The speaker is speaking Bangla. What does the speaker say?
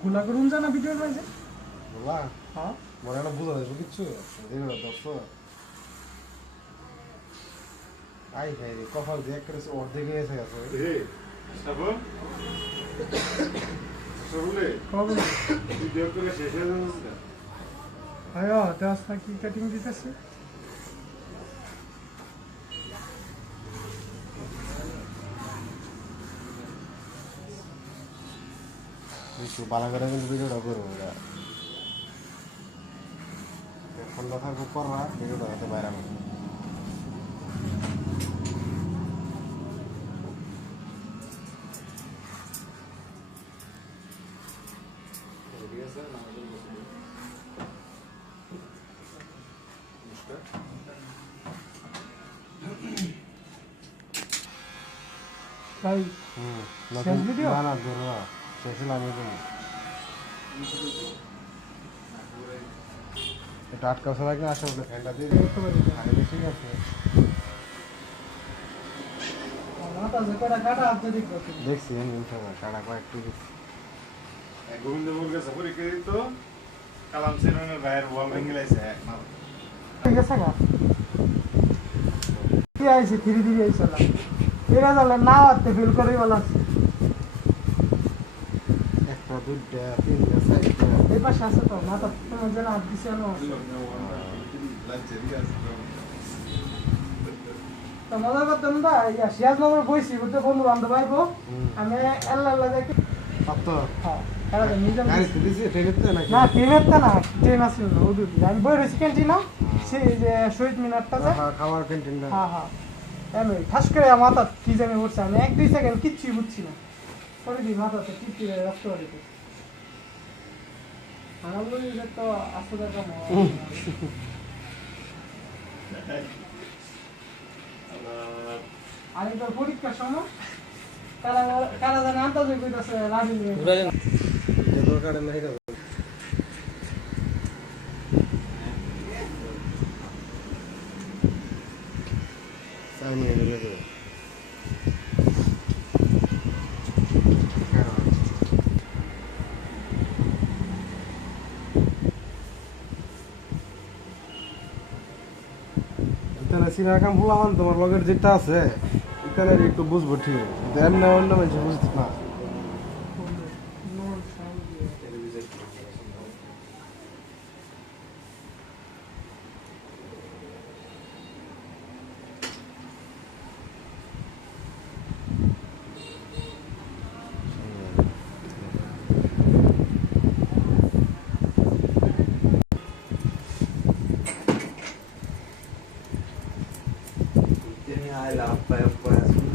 গোলা করুন জানা ভিডিওর মাঝে গোলা হ্যাঁ মনে না বুঝা যাবে কিছু দর্শক আই খাই রে কপাল দিয়ে একটা অর্ধেক এসে গেছে ভিডিও করে শেষ হয়ে যাচ্ছে আয়ো দেওয়াস না কি কাটিং দিতেছে একটু ভালো করে কিন্তু ভিডিওটা করবো ওরা ঠান্ডা থাকবো করবা ভিডিওটা হতে বাইরে ভাই শেষ ভিডিও না না ধরো না শেষে নামিয়ে দেবো এটা আটকা সবাই কিনা আসে বলে ফ্যানটা দিয়ে ঠিক আছে মাথা যে কটা কাটা আপনি দেখবো দেখছি ইনশাল্লাহ কাটা কয়েকটু দেখছি গোবিন্দপুর গেছে পরীক্ষা দিত কালাম সিনেমার গায়ের ওয়াল ভেঙে লাইছে ঠিক আছে গা কি আইছে ধীরে ধীরে আইছে না এরা জানলে না আতে ফিল করে বলা একটা দুইটা তিনটা চারটা এই পাশে আছে তো মাথা তোমার যেন হাত দিছে না তো মজা করতাম না ইয়া সিয়াজ নম্বর বইছি বুঝতে বন্ধু বান্ধব আইবো আমি আল্লাহ দেখি কত হ্যাঁ তারা নিজে গাড়ি দিছি ট্রেনেতে নাকি না ট্রেনেরটা না ট্রেন আছে না ওদুর আমি বই রয়েছি ক্যান্টিনা সেই যে শহীদ মিনারটাতে খাবার ক্যান্টিনটা হ্যাঁ হ্যাঁ আমি ঠাস করে মাথা কি জানি উঠছে আমি 1-2 সেকেন্ড কিচ্ছুই বুঝছি না পরে দিই মাথাতে টিপটি রক্ত বাড়িতে আমার বলি যে তো আসলে কম আমি তো পরীক্ষার সময় কারা জানে আন্দাজে কইতাছে রাজি দরকার নাই রে সাইন নিয়ে লাগে ইতালে সিনার কাম বললাম তোমার লগের যেটা আছে ইতালে একটু বুঝবো ঠিক আছে অন্য অন্য মানুষ বুঝতে না I love